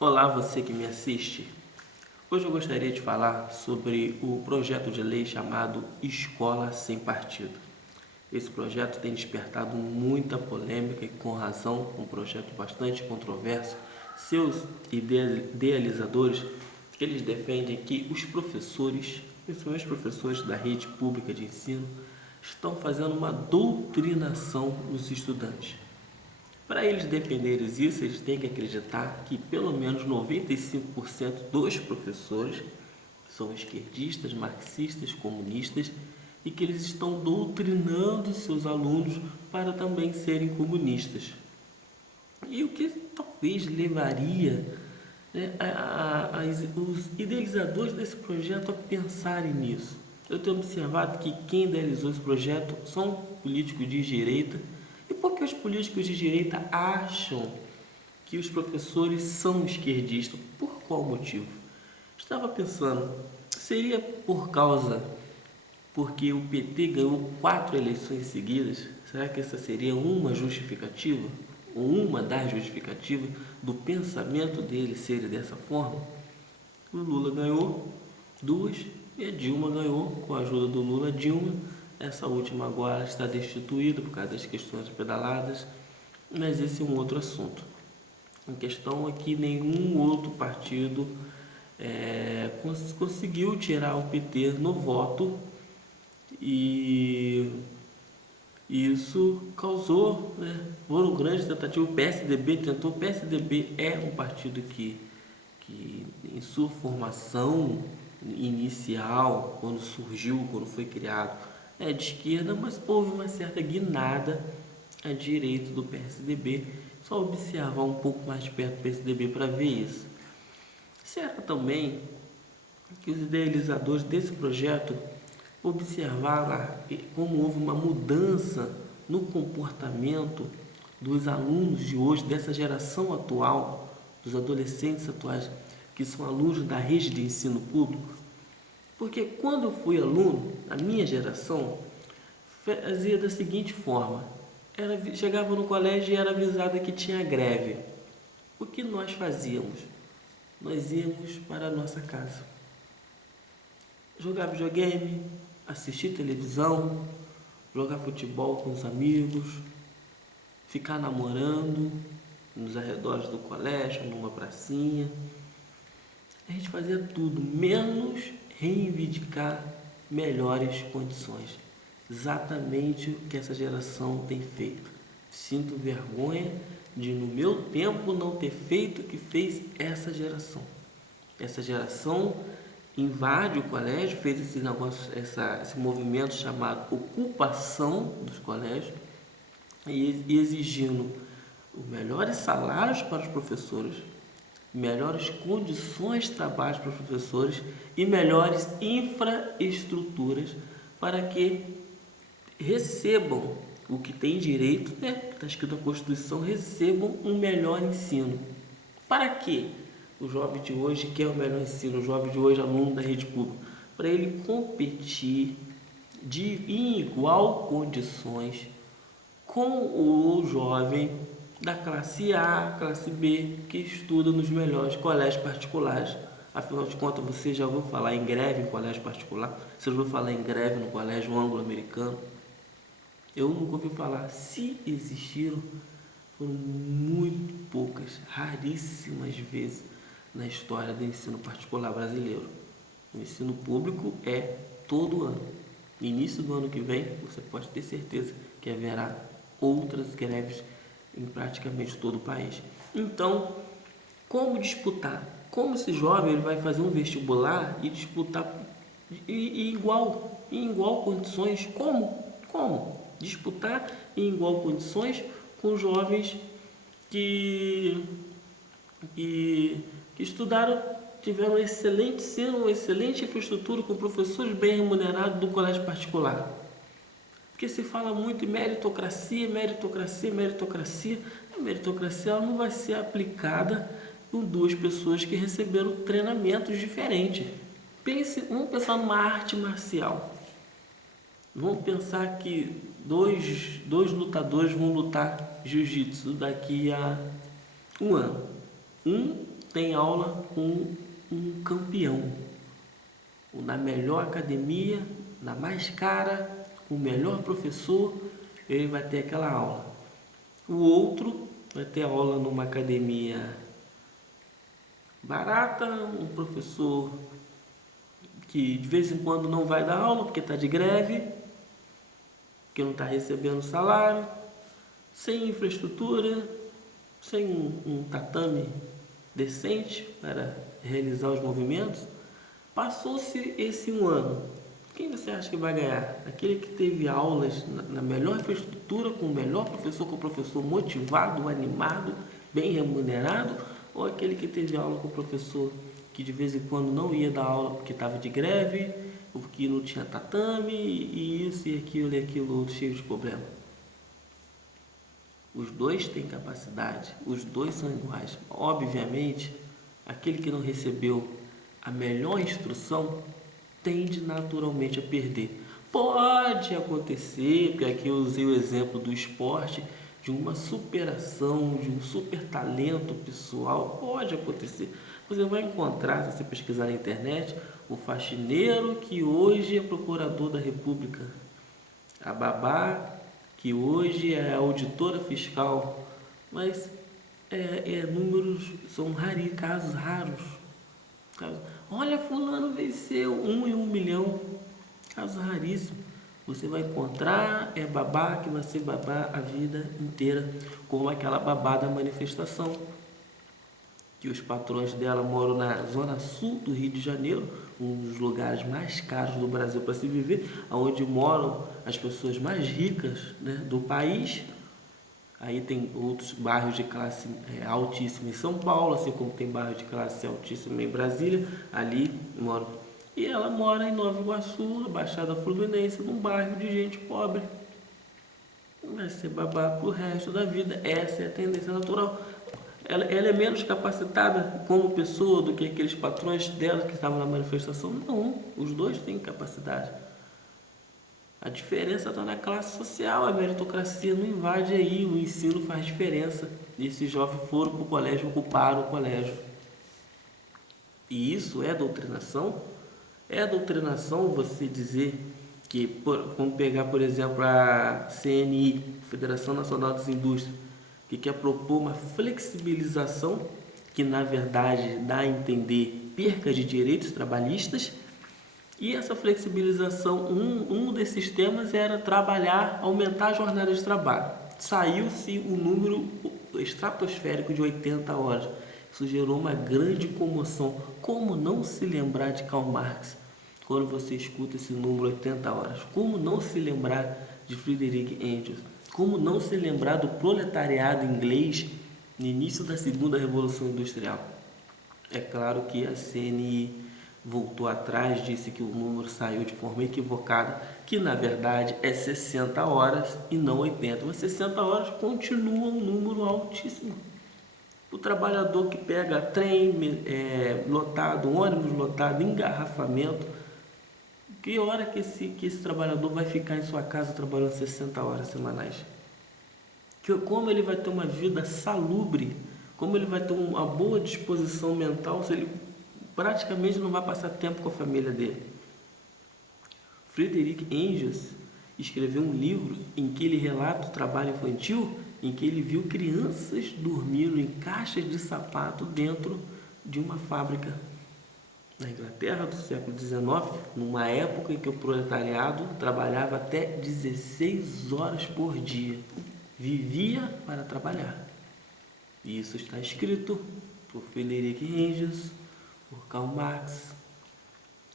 Olá, você que me assiste. Hoje eu gostaria de falar sobre o projeto de lei chamado Escola Sem Partido. Esse projeto tem despertado muita polêmica e com razão, um projeto bastante controverso. Seus idealizadores, eles defendem que os professores, principalmente os professores da rede pública de ensino, estão fazendo uma doutrinação nos estudantes. Para eles defenderem isso, eles têm que acreditar que pelo menos 95% dos professores são esquerdistas, marxistas, comunistas e que eles estão doutrinando seus alunos para também serem comunistas. E o que talvez levaria, os idealizadores desse projeto a pensarem nisso? Eu tenho observado que quem idealizou esse projeto são políticos de direita. E por que os políticos de direita acham que os professores são esquerdistas? Por qual motivo? Estava pensando, seria porque o PT ganhou 4 eleições seguidas? Será que essa seria uma justificativa? Ou uma das justificativas do pensamento dele ser dessa forma? O Lula ganhou 2 e a Dilma ganhou, com a ajuda do Lula, Dilma. Essa última agora está destituída por causa das questões pedaladas, mas esse é um outro assunto. A questão é que nenhum outro partido conseguiu tirar o PT no voto e isso causou, foram grandes tentativas. O PSDB tentou. O PSDB é um partido que em sua formação inicial, quando surgiu, quando foi criado, é de esquerda, mas houve uma certa guinada à direita do PSDB. Só observar um pouco mais de perto do PSDB para ver isso. Será também que os idealizadores desse projeto observaram como houve uma mudança no comportamento dos alunos de hoje, dessa geração atual, dos adolescentes atuais, que são alunos da rede de ensino público? Porque quando eu fui aluno, a minha geração fazia da seguinte forma: chegava no colégio e era avisada que tinha greve. O que nós fazíamos? Nós íamos para a nossa casa, jogar videogame, assistir televisão, jogar futebol com os amigos, ficar namorando nos arredores do colégio, numa pracinha. A gente fazia tudo, menos reivindicar melhores condições. Exatamente o que essa geração tem feito. Sinto vergonha de, no meu tempo, não ter feito o que fez essa geração. Essa geração invade o colégio, fez esse negócio, esse movimento chamado ocupação dos colégios e exigindo os melhores salários para os professores, melhores condições de trabalho para os professores e melhores infraestruturas para que recebam o que tem direito, que está escrito na Constituição, recebam um melhor ensino. Para quê? O jovem de hoje quer o melhor ensino, o jovem de hoje, aluno da rede pública, para ele competir em igual condições com o jovem da classe A, classe B, que estuda nos melhores colégios particulares. Afinal de contas, você já ouviu falar em greve em colégio particular? Você já ouviu falar em greve no colégio anglo-americano? Eu nunca ouvi falar. Se existiram, foram muito poucas, raríssimas vezes na história do ensino particular brasileiro. O ensino público é todo ano. No início do ano que vem, você pode ter certeza que haverá outras greves em praticamente todo o país. Então, como disputar? Como esse jovem ele vai fazer um vestibular e disputar em igual condições? Como? Disputar em igual condições com jovens que estudaram, tiveram um excelente ensino, uma excelente infraestrutura, com professores bem remunerados do colégio particular. Porque se fala muito em meritocracia. A meritocracia ela não vai ser aplicada com 2 pessoas que receberam treinamentos diferentes. Vamos pensar numa arte marcial. Vamos pensar que dois lutadores vão lutar jiu-jitsu daqui a um ano. Tem aula com um campeão, na melhor academia, na mais cara, com o melhor professor, ele vai ter aquela aula. O outro vai ter aula numa academia barata, um professor que de vez em quando não vai dar aula porque está de greve, que não está recebendo salário, sem infraestrutura, sem um tatame decente para realizar os movimentos. Passou-se esse um ano. Quem você acha que vai ganhar? Aquele que teve aulas na melhor infraestrutura, com o melhor professor, com o professor motivado, animado, bem remunerado, ou aquele que teve aula com o professor que de vez em quando não ia dar aula porque estava de greve, ou porque não tinha tatame, e isso e aquilo outro, cheio de problema? Os dois têm capacidade, os dois são iguais. Obviamente, aquele que não recebeu a melhor instrução tende naturalmente a perder. Pode acontecer, porque aqui eu usei o exemplo do esporte, de uma superação, de um super talento pessoal, pode acontecer. Você vai encontrar, se você pesquisar na internet, o faxineiro que hoje é procurador da República, a babá que hoje é auditora fiscal, mas números são casos raros. Olha, fulano venceu 1 em 1 milhão, caso raríssimo. Você vai encontrar babá que vai ser babá a vida inteira, como aquela babá da manifestação, que os patrões dela moram na zona sul do Rio de Janeiro, um dos lugares mais caros do Brasil para se viver, onde moram as pessoas mais ricas, né, do país. Aí tem outros bairros de classe altíssima em São Paulo, assim como tem bairro de classe altíssima em Brasília, ali mora. E ela mora em Nova Iguaçu, na Baixada Fluminense, num bairro de gente pobre. Vai ser babá pro resto da vida. Essa é a tendência natural. Ela é menos capacitada como pessoa do que aqueles patrões dela que estavam na manifestação? Não, os dois têm capacidade. A diferença está na classe social, a meritocracia não invade aí, o ensino faz diferença. E esses jovens foram para o colégio, ocuparam o colégio. E isso é doutrinação? É doutrinação você dizer que, vamos pegar por exemplo a CNI, Federação Nacional das Indústrias, que quer propor uma flexibilização que na verdade dá a entender perca de direitos trabalhistas. E essa flexibilização, um desses temas era aumentar a jornada de trabalho. Saiu-se o número estratosférico de 80 horas. Isso gerou uma grande comoção. Como não se lembrar de Karl Marx quando você escuta esse número 80 horas? Como não se lembrar de Friedrich Engels? Como não se lembrar do proletariado inglês no início da segunda Revolução Industrial? É claro que a CNI voltou atrás, disse que o número saiu de forma equivocada, que na verdade é 60 horas e não 80. Mas 60 horas continua um número altíssimo. O trabalhador que pega trem lotado, ônibus lotado, engarrafamento, que hora que esse trabalhador vai ficar em sua casa trabalhando 60 horas semanais? Como ele vai ter uma vida salubre? Como ele vai ter uma boa disposição mental se ele praticamente não vai passar tempo com a família dele? Friedrich Engels escreveu um livro em que ele relata o trabalho infantil, em que ele viu crianças dormindo em caixas de sapato dentro de uma fábrica. Na Inglaterra do século XIX, numa época em que o proletariado trabalhava até 16 horas por dia. Vivia para trabalhar. E isso está escrito por Friedrich Engels, por Karl Marx.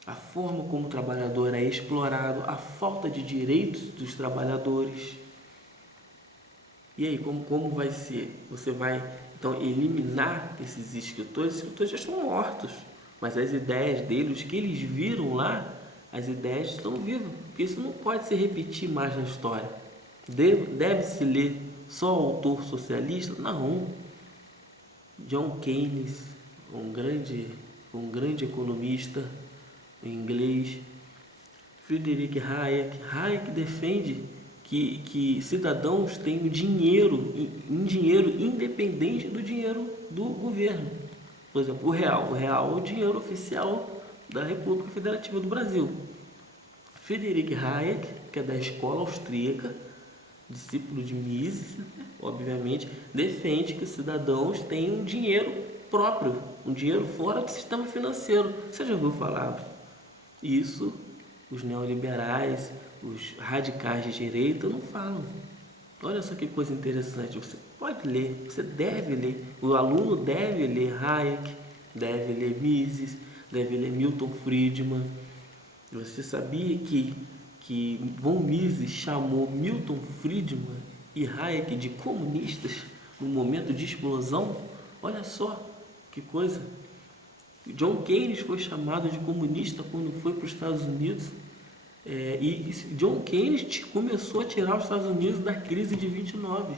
A forma como o trabalhador é explorado, a falta de direitos dos trabalhadores. E aí, como vai ser? Você vai, então, eliminar esses escritores? Os escritores já estão mortos, mas as ideias deles, que eles viram lá, as ideias estão vivas, porque isso não pode se repetir mais na história. Deve-se ler só autor socialista? Não. John Keynes, um grande economista inglês. Friedrich Hayek defende que cidadãos tenham dinheiro, em dinheiro independente do dinheiro do governo. Por exemplo, o real. O real é o dinheiro oficial da República Federativa do Brasil. Friedrich Hayek, que é da escola austríaca, discípulo de Mises, obviamente, defende que os cidadãos tenham um dinheiro próprio, um dinheiro fora do sistema financeiro. Você já ouviu falar? Isso os neoliberais, os radicais de direita não falam. Olha só que coisa interessante. Você pode ler, você deve ler. O aluno deve ler Hayek, deve ler Mises, deve ler Milton Friedman. Você sabia que von Mises chamou Milton Friedman e Hayek de comunistas no momento de explosão? Olha só que coisa. John Keynes foi chamado de comunista quando foi para os Estados Unidos. E John Keynes começou a tirar os Estados Unidos da crise de 29.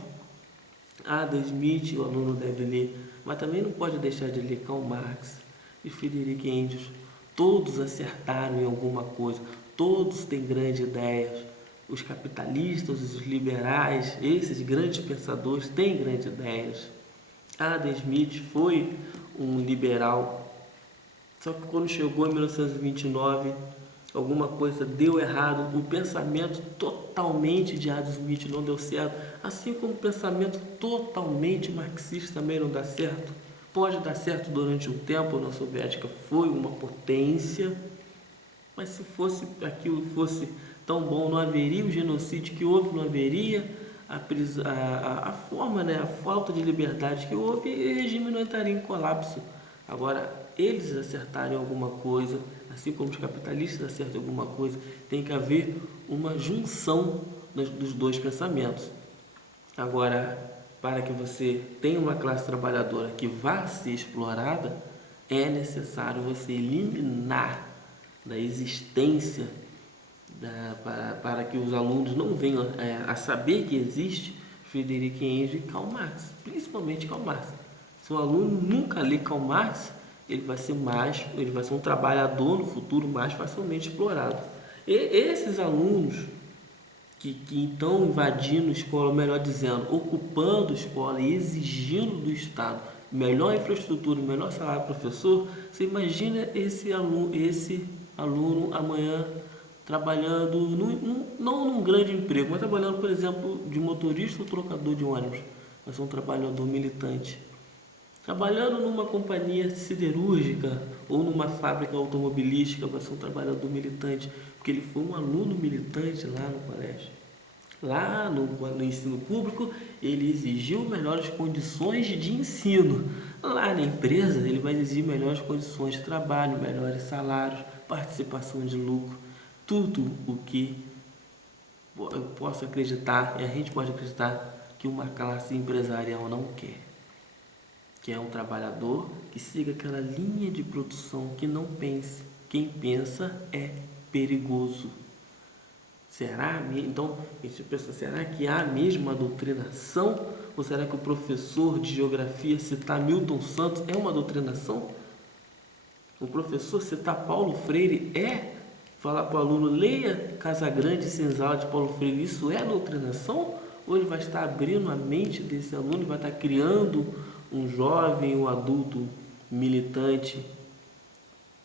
Adam Smith, o aluno deve ler, mas também não pode deixar de ler Karl Marx e Friedrich Engels. Todos acertaram em alguma coisa, todos têm grandes ideias. Os capitalistas, os liberais, esses grandes pensadores têm grandes ideias. Adam Smith foi um liberal, só que quando chegou em 1929, alguma coisa deu errado, o pensamento totalmente de Adam Smith não deu certo, assim como o pensamento totalmente marxista também não dá certo. Pode dar certo durante um tempo, a União Soviética foi uma potência, mas se aquilo fosse tão bom, não haveria o genocídio que houve, não haveria a forma, a falta de liberdade que houve, e o regime não entraria em colapso. Agora, eles acertarem alguma coisa, assim como os capitalistas acertam alguma coisa, tem que haver uma junção dos dois pensamentos. Agora, para que você tenha uma classe trabalhadora que vá ser explorada, é necessário você eliminar da existência, para que os alunos não venham a saber que existe Friedrich Engels e Karl Marx, principalmente Karl Marx. Se o aluno nunca lê Karl Marx, ele vai ser um trabalhador no futuro mais facilmente explorado. E esses alunos que estão invadindo a escola, ou melhor dizendo, ocupando a escola e exigindo do Estado melhor infraestrutura, melhor salário do professor, você imagina esse aluno amanhã trabalhando, não num grande emprego, mas trabalhando, por exemplo, de motorista ou trocador de ônibus. Vai ser um trabalhador militante. Trabalhando numa companhia siderúrgica ou numa fábrica automobilística, vai ser um trabalhador militante, porque ele foi um aluno militante lá no colégio. Lá no ensino público, ele exigiu melhores condições de ensino. Lá na empresa, ele vai exigir melhores condições de trabalho, melhores salários, participação de lucro, tudo o que eu posso acreditar, e a gente pode acreditar, que uma classe empresarial não quer. Que é um trabalhador que siga aquela linha de produção, que não pense. Quem pensa é perigoso. Então, a gente pensa, será que há mesmo uma doutrinação? Ou será que o professor de geografia citar Milton Santos é uma doutrinação? O professor citar Paulo Freire é falar para o aluno, leia Casagrande e Senzala de Paulo Freire, isso é doutrinação? Ou ele vai estar abrindo a mente desse aluno, vai estar criando um jovem, um adulto militante,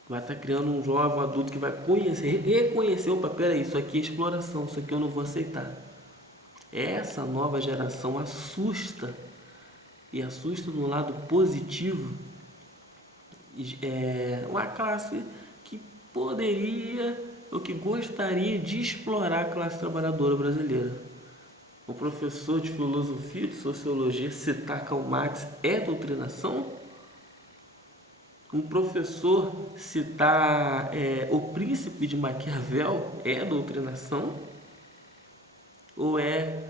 vai estar criando um jovem, um adulto que vai reconhecer, opa, peraí, isso aqui é exploração, isso aqui eu não vou aceitar. Essa nova geração assusta, e assusta no lado positivo, uma classe que poderia, ou que gostaria de explorar a classe trabalhadora brasileira. O professor de filosofia, de sociologia, citar Karl Marx é doutrinação? Um professor citar O Príncipe de Maquiavel é doutrinação? Ou é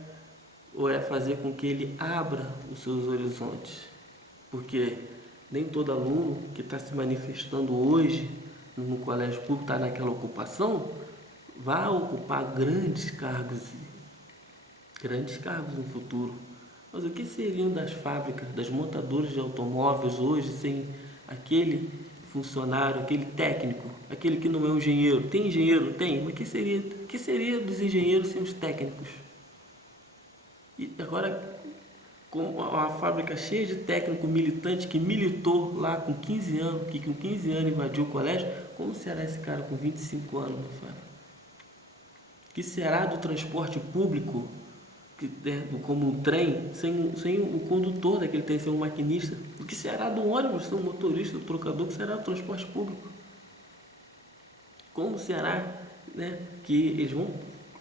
fazer com que ele abra os seus horizontes? Porque nem todo aluno que está se manifestando hoje no colégio público, está naquela ocupação, vai ocupar grandes cargos no futuro. Mas o que seriam das fábricas, das montadoras de automóveis hoje sem aquele funcionário, aquele técnico, aquele que não é um engenheiro? Tem engenheiro? Tem, mas o que seria dos engenheiros sem os técnicos? E agora, com a fábrica cheia de técnico militante que militou lá com 15 anos, que com 15 anos invadiu o colégio, como será esse cara com 25 anos, meu filho? O que será do transporte público, como um trem, sem o condutor daquele trem, sem o maquinista? O que será do ônibus, sem o motorista, o trocador? O que será do transporte público? Como será, né, que eles vão,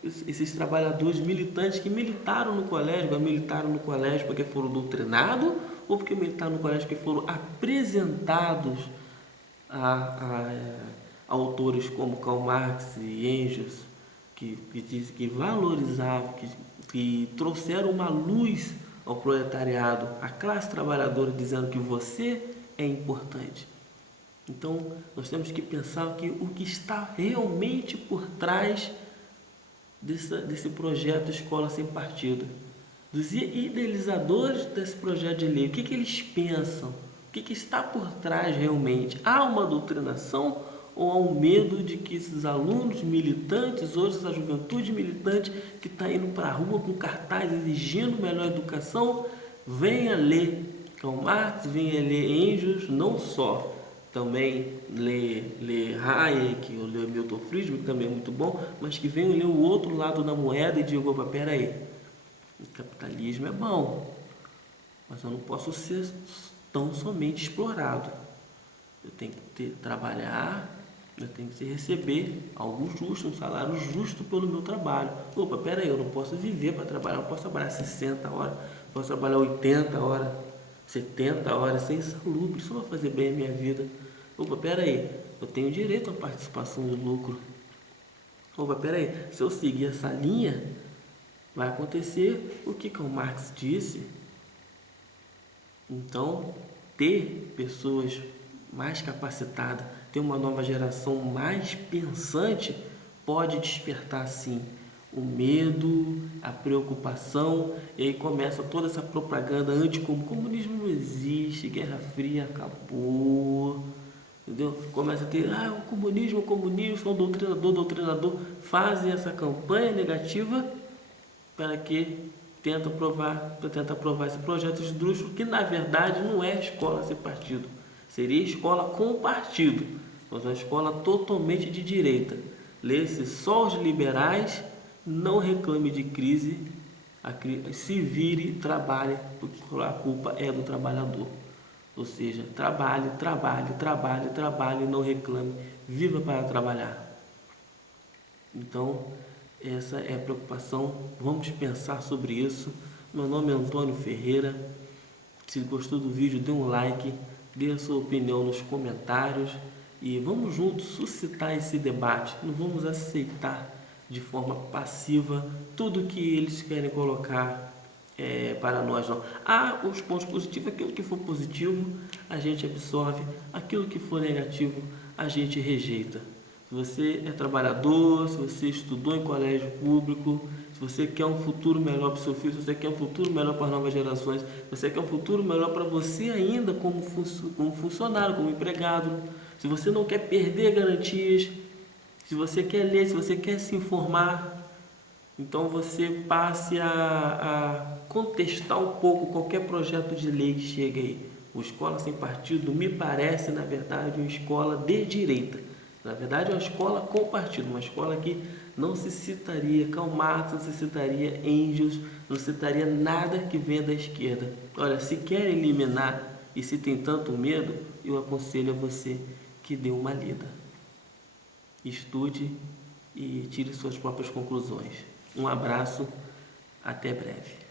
esses trabalhadores militantes que militaram no colégio porque foram doutrinados ou porque militaram no colégio porque foram apresentados a autores como Karl Marx e Engels, que valorizavam, que trouxeram uma luz ao proletariado, à classe trabalhadora, dizendo que você é importante. Então, nós temos que pensar que o que está realmente por trás desse projeto Escola Sem Partido, dos idealizadores desse projeto de lei, o que eles pensam, o que está por trás realmente. Há uma doutrinação ou há um medo de que esses alunos militantes, hoje essa juventude militante que está indo para a rua com cartaz exigindo melhor educação, venha ler Karl Marx, venha ler Engels, não só, também ler Hayek, ou ler Milton Friedman, que também é muito bom, mas que venham ler o outro lado da moeda e digam, opa, peraí, o capitalismo é bom, mas eu não posso ser tão somente explorado. Eu tenho que trabalhar, eu tenho que receber algo justo, um salário justo pelo meu trabalho. Opa, peraí, eu não posso viver para trabalhar, eu não posso trabalhar 60 horas, eu posso trabalhar 80 horas, 70 horas sem salubre, isso não vai fazer bem a minha vida. Opa, peraí, eu tenho direito à participação de lucro. Opa, peraí, se eu seguir essa linha, vai acontecer o que Karl Marx disse. Então, ter pessoas mais capacitadas, ter uma nova geração mais pensante, pode despertar, sim, o medo, a preocupação, e aí começa toda essa propaganda anticomunismo não existe, Guerra Fria acabou, entendeu? Começa a ter, o comunismo, só doutrinador, fazem essa campanha negativa para que tenta aprovar esse projeto esdrúxulo, que na verdade não é escola sem partido, seria escola com partido, mas uma escola totalmente de direita. Lê-se só os liberais, não reclame de crise, se vire, trabalhe, porque a culpa é do trabalhador. Ou seja, trabalhe e não reclame, viva para trabalhar. Então, essa é a preocupação, vamos pensar sobre isso. Meu nome é Antônio Ferreira. Se gostou do vídeo, dê um like, dê a sua opinião nos comentários e vamos juntos suscitar esse debate. Não vamos aceitar de forma passiva tudo que eles querem colocar para nós, não. Os pontos positivos, aquilo que for positivo a gente absorve, aquilo que for negativo a gente rejeita. Se você é trabalhador, se você estudou em colégio público, se você quer um futuro melhor para o seu filho, se você quer um futuro melhor para as novas gerações, se você quer um futuro melhor para você ainda como funcionário, como empregado, se você não quer perder garantias, se você quer ler, se você quer se informar, então você passe a contestar um pouco qualquer projeto de lei que chegue aí. O Escola Sem Partido me parece, na verdade, uma escola de direita. Na verdade, é uma escola com partido, uma escola que não se citaria Karl Marx, não se citaria Engels, não citaria nada que venha da esquerda. Olha, se quer eliminar e se tem tanto medo, eu aconselho a você que dê uma lida. Estude e tire suas próprias conclusões. Um abraço, até breve.